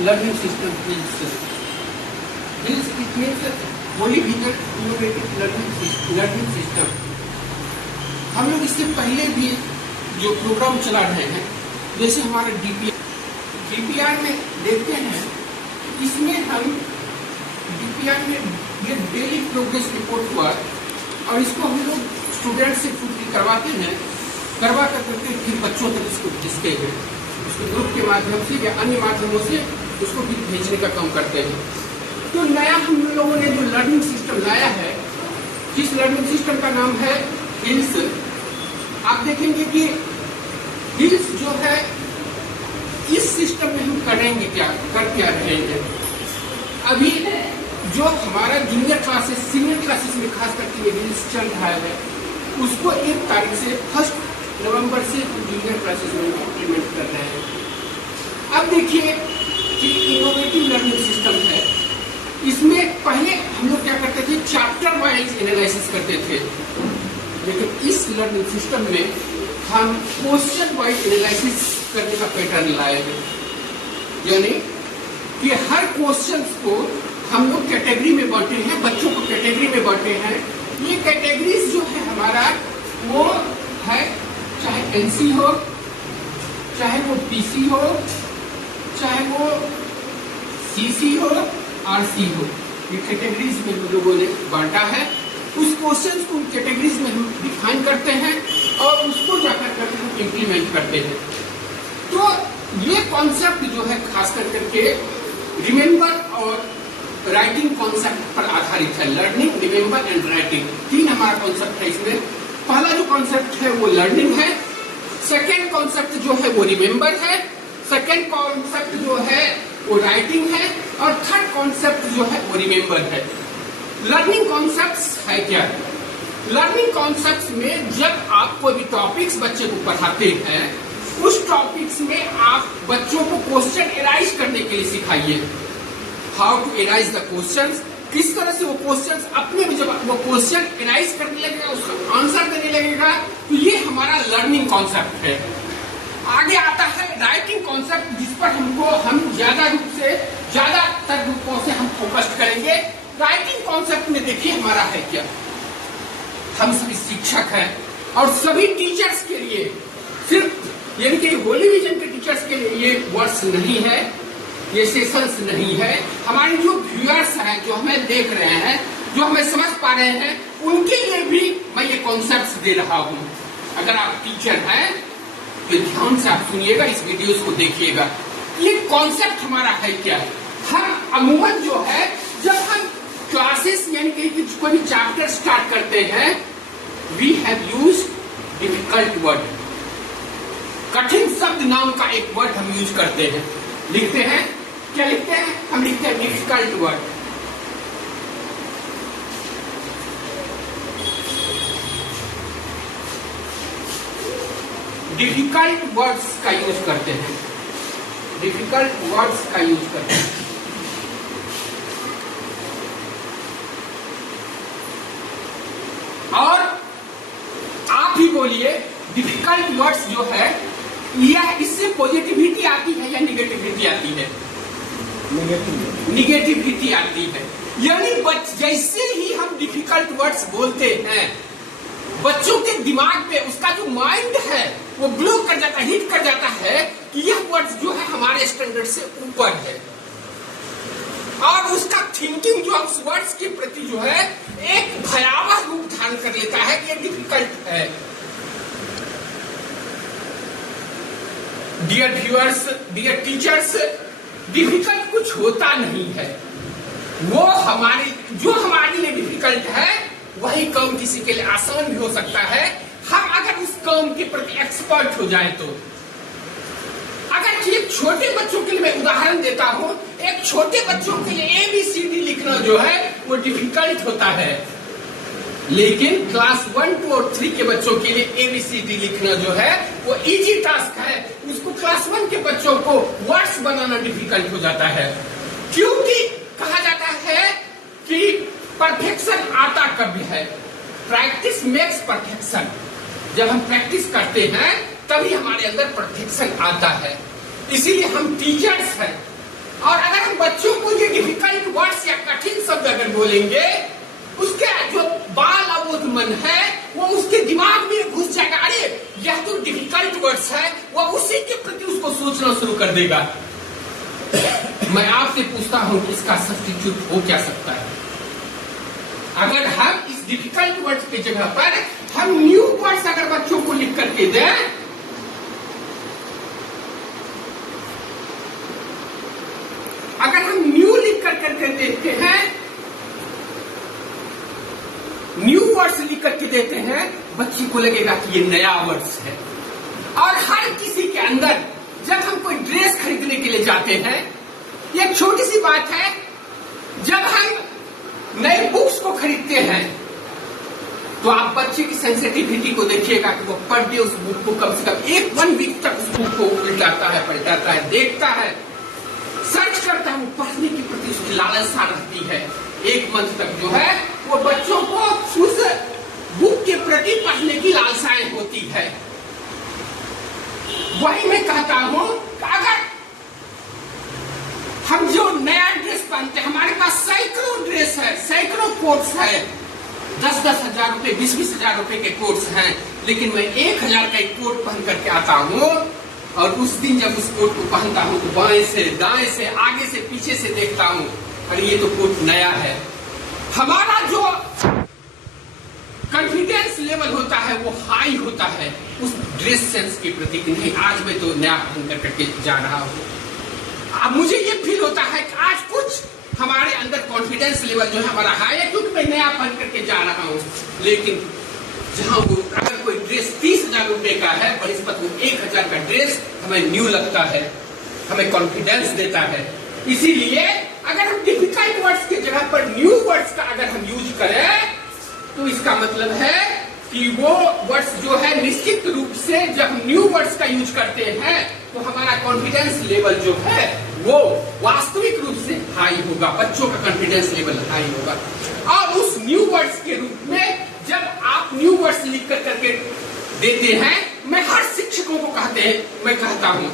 Learning system hills it means Holi vehicle innovative learning system. हम लोग इससे पहले भी जो प्रोग्राम चला रहे हैं, जैसे हमारे डीपीआर में देखते हैं, इसमें हम डीपीआर में ये डेली प्रोग्रेस रिपोर्ट हुआ और इसको हम लोग स्टूडेंट से छुट्टी करवाते हैं, करवा करके फिर बच्चों तक इसको भेजते हैं, उसको ग्रुप के माध्यम से या अन्य माध्यमों से उसको फिर भेजने का काम करते हैं। तो नया हम लोगों ने जो लर्निंग सिस्टम लाया है, जिस लर्निंग सिस्टम का नाम है हिल्स, आप देखेंगे कि हिल्स जो है इस सिस्टम में हम करेंगे क्या रहे हैं। अभी जो हमारा जूनियर क्लासेस सीनियर क्लासेस में खास करके ये हिल्स चल रहा है, उसको 1 तारीख से 1 नवंबर से जूनियर क्लासेस में इम्प्लीमेंट कर रहे हैं। अब देखिए कि इनोवेटिव लर्निंग सिस्टम है, इसमें पहले हम लोग क्या करते थे, चैप्टर वाइज एनालिसिस करते थे, लेकिन इस लर्निंग सिस्टम में हम क्वेश्चन वाइज एनालिसिस करने का पैटर्न लाए हैं। यानी कि हर क्वेश्चन को हम लोग कैटेगरी में बांटे हैं, बच्चों को कैटेगरी में बांटे हैं। ये कैटेगरीज जो है हमारा वो है, चाहे एनसी हो, चाहे वो पीसी हो, चाहे वो सीसी हो, आरसी हो, ये कैटेगरीज में हम लोगों ने बांटा है। उस क्वेश्चन को कैटेगरीज में हम डिफाइन करते हैं और उसको जाकर कर हम इम्प्लीमेंट करते हैं। तो ये कॉन्सेप्ट जो है खास करके रिमेम्बर और राइटिंग कॉन्सेप्ट पर आधारित है। लर्निंग, रिमेम्बर एंड राइटिंग, 3 हमारा कॉन्सेप्ट है इसमें। पहला जो कॉन्सेप्ट है वो लर्निंग है, सेकेंड कॉन्सेप्ट जो है वो रिमेम्बर है, सेकेंड कॉन्सेप्ट जो है वो राइटिंग है, और थर्ड कॉन्सेप्ट जो है वो रिमेम्बर है। लर्निंग कॉन्सेप्ट्स है क्या? लर्निंग कॉन्सेप्ट्स में जब आप कोई भी टॉपिक्स बच्चे को पढ़ाते हैं, उस टॉपिक्स में आप बच्चों को क्वेश्चन एराइज करने के लिए सिखाइए। How to arise the questions, किस तरह से वो क्वेश्चंस अपने में, जब वो क्वेश्चन एराइज करने लगेगा, उसका आंसर देने लगेगा, तो ये हमारा लर्निंग कॉन्सेप्ट है। आगे आता है राइटिंग कॉन्सेप्ट, जिस पर हम ज्यादातर रूपों से हम फोकस करेंगे। राइटिंग कॉन्सेप्ट में देखिए हमारा है क्या, हम सभी शिक्षक हैं और सभी टीचर्स के लिए, सिर्फ यानी कि होली विजन के टीचर्स के लिए ये वर्ड्स नहीं है, ये सेशंस नहीं है। हमारे जो व्यूअर्स हैं, जो हमें देख रहे हैं, जो हमें समझ पा रहे हैं, उनके लिए भी मैं ये कॉन्सेप्ट्स दे रहा हूँ। अगर आप टीचर हैं तो ध्यान से आप सुनिएगा, इस वीडियोस को देखिएगा। ये कॉन्सेप्ट हमारा है क्या? हम अमूमन जो है, जब हम क्लासेस यानी कि कोई भी चैप्टर स्टार्ट करते हैं, we have used difficult word, कठिन शब्द नाम का एक वर्ड हम यूज करते हैं, लिखते हैं। क्या लिखते हैं? हम लिखते हैं डिफिकल्ट वर्ड। डिफिकल्ट वर्ड्स का यूज करते हैं, डिफिकल्ट वर्ड्स का यूज करते हैं। और आप ही बोलिए, डिफिकल्ट वर्ड्स जो है, यह इससे पॉजिटिविटी आती है या निगेटिविटी आती है? निगेटिविटी आती है। यानी जैसे ही हम डिफिकल्ट वर्ड्स बोलते हैं, बच्चों के दिमाग पे उसका जो माइंड है वो ग्लो कर जाता है, हिट कर जाता है कि यह वर्ड्स जो है हमारे स्टैंडर्ड से ऊपर है, और उसका थिंकिंग जो उस वर्ड्स के प्रति जो है एक भयावह रूप धारण कर लेता है कि ये डिफिकल्ट है। Dear viewers, dear teachers, difficult कुछ होता नहीं है। वो जो हमारे लिए डिफिकल्ट है, वही काम किसी के लिए आसान भी हो सकता है, हम अगर उस काम के प्रति एक्सपर्ट हो जाए तो। अगर एक छोटे बच्चों के लिए मैं उदाहरण देता हूं, एक छोटे बच्चों के लिए ABCD लिखना जो है वो डिफिकल्ट होता है, लेकिन क्लास 1, 2 और 3 के बच्चों के लिए ABCD लिखना जो है वो इजी टास्क है। उसको क्लास 1 के बच्चों को वर्ड्स बनाना डिफिकल्ट हो जाता है, क्योंकि कहा जाता है कि परफेक्शन आता कब है? Practice makes perfection. जब हम प्रैक्टिस करते हैं तभी हमारे अंदर परफेक्शन आता है। इसीलिए हम टीचर्स हैं, और अगर हम बच्चों को ये डिफिकल्ट वर्ड्स या कठिन शब्द अगर बोलेंगे, उसके जो बाल अबोध मन है वो उसके दिमाग में घुस जाएगा। अरे यह तो डिफिकल्ट वर्ड्स है, वो उसी के प्रति उसको सोचना शुरू कर देगा। मैं आपसे पूछता हूं कि इसका सब्स्टिट्यूट हो क्या सकता है? अगर हम इस डिफिकल्ट वर्ड्स की जगह पर हम न्यू वर्ड्स अगर बच्चों को लिख करके दें, अगर हम न्यू लिख करके देते हैं, न्यू वर्ड्स लिख करके देते हैं, बच्ची को लगेगा कि ये नया वर्ड्स है। और हर किसी के अंदर जब हम कोई ड्रेस खरीदने के लिए जाते हैं, ये छोटी सी बात है, जब हम नए बुक्स को खरीदते हैं तो आप बच्चे की सेंसिटिविटी को देखिएगा कि वो पर डे उस बुक को कम से कम 1 वीक तक उस बुक को उल्टाता है, पलटाता है, देखता है, सर्च करता है, वो पढ़ने की प्रति उसकी लालसा रहती है। 1 मंथ तक जो है वो बच्चों को उस बुक के प्रति पढ़ने की लालसाएं होती है। वही मैं कहता हूं कि अगर हम जो नया ड्रेस पहनते हैं, हमारे पास सैकड़ों ड्रेस है, सैकड़ों कोट्स है, 10-10 हजार रुपए, 20-20 हजार रुपए के कोट्स हैं, लेकिन मैं 1000 का एक कोट पहन करके आता हूं और उस दिन जब उस कोट को पहनता हूं तो बाएं से, दाएं से, आगे से, पीछे से देखता हूं, अरे ये तो कोट नया है। हमारा जो कॉन्फिडेंस लेवल होता है वो हाई होता है उस ड्रेस सेंस के प्रति, नहीं आज मैं तो नया पहन करके जा रहा हूं। अब मुझे ये फील होता है कि आज कुछ हमारे अंदर कॉन्फिडेंस लेवल जो है हमारा हाई है, क्योंकि मैं नया पहन करके जा रहा हूं। लेकिन जहां वो अगर कोई ड्रेस 30,000 रुपए का है और इस पर वो 1000 का ड्रेस हमें न्यू लगता है, हमें कॉन्फिडेंस देता है। इसीलिए अगर हम डिफिकल्ट वर्ड्स की जगह पर न्यू वर्ड्स का अगर हम यूज करें तो इसका मतलब है कि वो वर्ड्स जो है निश्चित रूप से जब हम न्यू वर्ड्स का यूज करते हैं तो हमारा कॉन्फिडेंस लेवल जो है वो वास्तविक रूप से हाई होगा, बच्चों का कॉन्फिडेंस लेवल हाई होगा। और उस न्यू वर्ड्स के रूप में जब आप न्यू वर्ड्स लिख कर करके देते हैं, मैं हर शिक्षकों को मैं कहता हूं,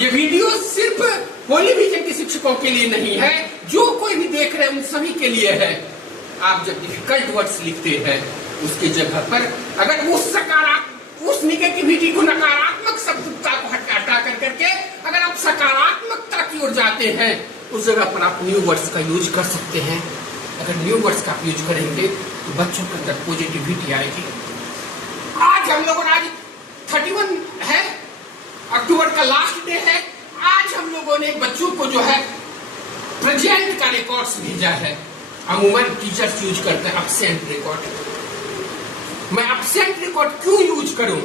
ये वीडियो सिर्फ होली विजन के शिक्षकों के लिए नहीं है, जो कोई भी देख रहे हैं उन सभी के लिए है। आप जब डिफिकल्ट वर्ड्स लिखते हैं उसके जगह पर अगर उस निगेटिविटी को, नकारात्मक शब्दता को हटा कर करके अगर आप सकारात्मकता की ओर जाते हैं, उस जगह पर आप न्यू वर्ड्स का यूज कर सकते हैं। अगर न्यू वर्ड्स का आप यूज करेंगे तो बच्चों के अंदर पॉजिटिविटी आएगी। आज हम लोगों ने, आज 31 है, अक्टूबर का लास्ट डे है, आज हम लोगों ने बच्चों को जो है प्रेजेंट का रिकॉर्ड्स भेजा है। अमूमन टीचर्स यूज करते हैं एब्सेंट रिकॉर्ड। मैं एब्सेंट रिकॉर्ड क्यों यूज करूं?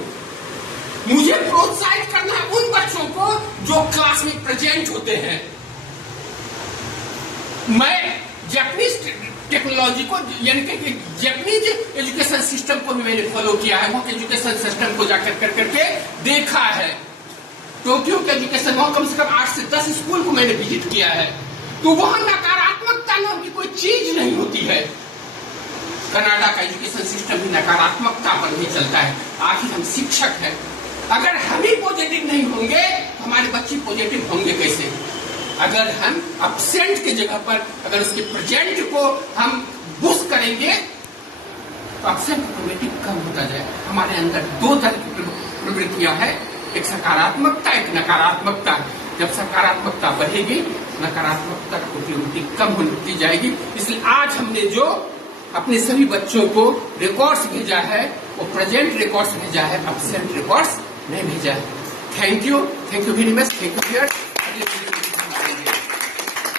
मुझे प्रोत्साहित करना है उन बच्चों को जो क्लास में प्रेजेंट होते हैं। मैं जापानीज टेक्नोलॉजी को, यानी कि जापानीज एजुकेशन सिस्टम को भी मैंने फॉलो किया है, वहां के एजुकेशन सिस्टम को जाकर करके देखा है। टोक्यो के एजुकेशन, वहां कम से कम 8 से 10 स्कूल को मैंने विजिट किया है, तो वहां नकारात्मकता नाम की कोई चीज नहीं होती है। कनाडा का एजुकेशन सिस्टम भी नकारात्मकता पर ही चलता है। आखिर हम शिक्षक हैं, अगर हम ही पॉजिटिव नहीं होंगे तो हमारे बच्चे पॉजिटिव होंगे कैसे? अगर हम एब्सेंट की जगह पर अगर उसके प्रेजेंट को हम बूस्ट करेंगे तो एब्सेंट ऑटोमेटिक कम होता जाए। हमारे अंदर 2 तरह की प्रवृत्तियां हैं, एक सकारात्मकता, एक नकारात्मकता। जब सकारात्मकता बढ़ेगी, नकारात्मकता ऑटोमेटिक कम होती जाएगी। इसलिए आज हमने जो अपने सभी बच्चों को रिकॉर्ड्स भेजा है वो प्रेजेंट रिकॉर्ड्स भेजा है, एब्सेंट रिकॉर्ड्स नहीं भेजा है। Thank you very much. Thank you.